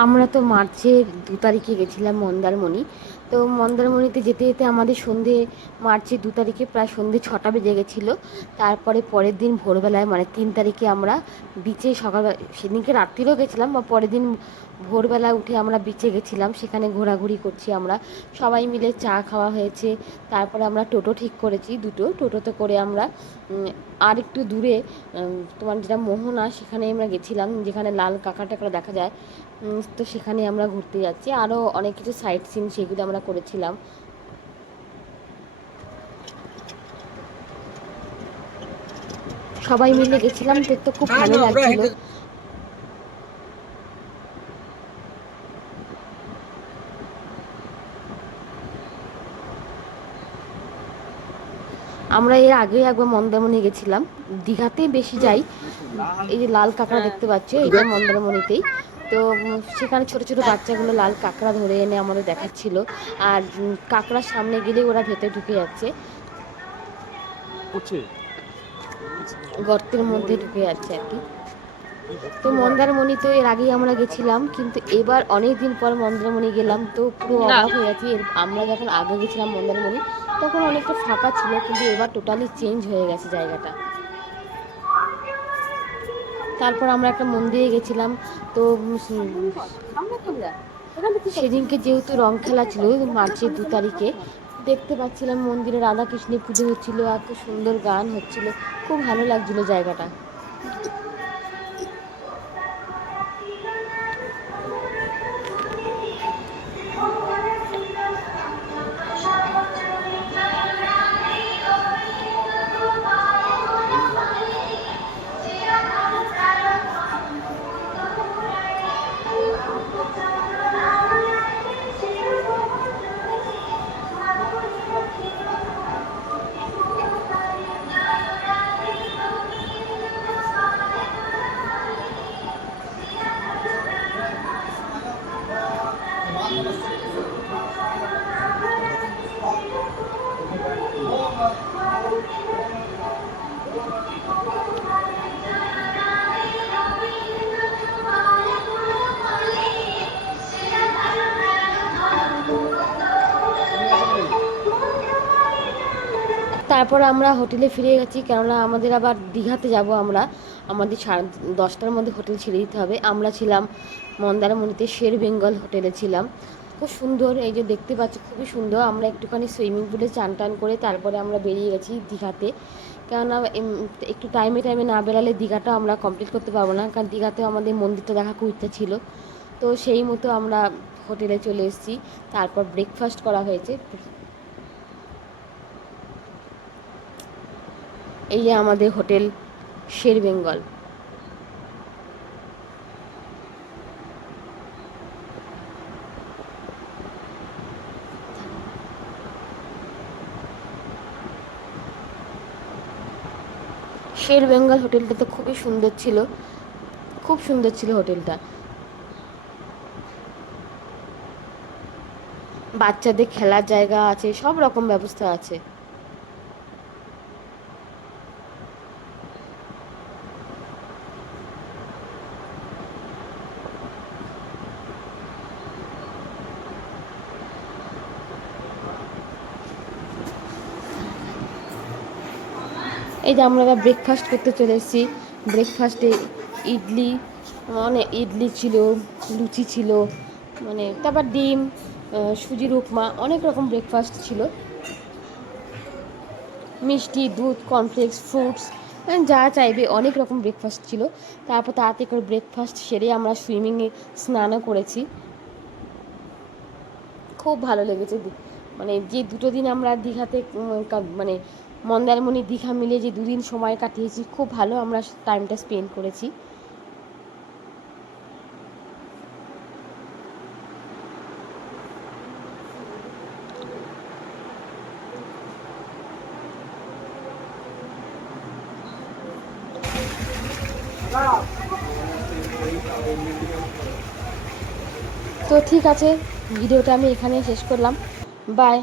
আমরা তো মার্চের 2 তারিখে গেছিলাম মন্দারমণি। তো মন্দারমণিতে যেতে যেতে আমাদের মার্চের 2 তারিখে প্রায় সন্ধে 6টা বেজে গেছিলো। তারপরে পরের দিন ভোরবেলায় মানে 3 তারিখে আমরা বিচে সেদিনকে রাত্রিরেও গেছিলাম বা পরের দিন ভোরবেলা উঠে আমরা বিচে গেছিলাম, সেখানে ঘোরাঘুরি করছি আমরা সবাই মিলে, চা খাওয়া হয়েছে। তারপরে আমরা টোটো ঠিক করেছি, দুটো টোটোতে করে আমরা আর একটু দূরে তোমার যেটা মোহনা, সেখানে আমরা গেছিলাম, যেখানে লাল কাঁকড়া টাকড়া দেখা যায়। তো সেখানে আমরা ঘুরতে যাচ্ছি, আরও অনেক কিছু সাইট সিন সেগুলো আমরা করেছিলাম। সবাই মিলে গেছিলাম, তো খুব ভালো লাগছিল। আমরা এর আগে একবার মন্দারমণি গেছিলাম, দীঘাতেই বেশি যাই। এই যে লাল কাঁকড়া দেখতে পাচ্ছ, এটা মন্দারমণিতেই। তো সেখানে ছোট ছোট বাচ্চাগুলো লাল কাঁকড়া ধরে এনে আমাদের দেখাচ্ছিল। আর কাঁকড়ার সামনে গেলে ওরা ভেতরে ঢুকে যাচ্ছে, গর্তের মধ্যে ঢুকে যাচ্ছে আর কি। তো মন্দারমণি তো এর আগেই আমরা গেছিলাম, কিন্তু এবার অনেক দিন পর মন্দারমণি গেলাম, তো পুরো অবাক হয়ে গেছি। আমরা যখন আগে গেছিলাম মন্দারমণি তখন অনেকটা ফাঁকা ছিল, কিন্তু এবার টোটালি চেঞ্জ হয়ে গেছে জায়গাটা। তারপর আমরা একটা মন্দিরে গেছিলাম। তো সেদিনকে যেহেতু রং খেলা ছিল মার্চের 2 তারিখে, দেখতে পাচ্ছিলাম মন্দিরে রাধাকৃষ্ণের পুজো হচ্ছিল, এত সুন্দর গান হচ্ছিল, খুব ভালো লাগছিল জায়গাটা। তারপর আমরা হোটেলে ফিরে গেছি, কেননা আমাদের আবার দীঘাতে যাব আমরা। আমাদের 10টার মধ্যে হোটেল ছেড়ে দিতে হবে। আমরা ছিলাম মন্দারমণিতে শের বেঙ্গল হোটেলে ছিলাম, খুব সুন্দর, এই যে দেখতে পাচ্ছি খুবই সুন্দর। আমরা একটুখানি সুইমিং পুলে চান টান করে তারপরে আমরা বেরিয়ে গেছি দীঘাতে, কেননা একটু টাইমে টাইমে না বেরালে দীঘাটা আমরা কমপ্লিট করতে পারবো না, কারণ দীঘাতেও আমাদের মন্দিরটা দেখা খুব ইচ্ছা ছিল। তো সেই মতো আমরা হোটেলে চলে এসেছি। তারপর ব্রেকফাস্ট করা হয়েছে। এই যে আমাদের হোটেল শের বেঙ্গল। শের বেঙ্গল হোটেলটা তো খুবই সুন্দর ছিল, খুব সুন্দর ছিল হোটেলটা। বাচ্চাদের খেলার জায়গা আছে, সব রকম ব্যবস্থা আছে। এই যে আমরা এবার ব্রেকফাস্ট করতে চলে এসেছি। ব্রেকফাস্টে ইডলি, মানে ইডলি ছিল, লুচি ছিল, মানে তারপর ডিম, সুজির উপমা, অনেক রকম ব্রেকফাস্ট ছিল। মিষ্টি, দুধ, কর্নফ্লেক্স, ফ্রুটস, যা চাইবে অনেক রকম ব্রেকফাস্ট ছিল। তারপর তাড়াতাড়ি করে ব্রেকফাস্ট সেরে আমরা সুইমিংয়ে স্নানও করেছি, খুব ভালো লেগেছে। মানে যে 2 দিন আমরা দীঘাতে মানে মন্দারমণি দীঘা মিলে যে 2 দিন সময় কাটিয়েছি, খুব ভালো আমরা টাইমটা স্পেন্ড করেছি। তো ঠিক আছে, ভিডিওটা আমি এখানে শেষ করলাম। বাই।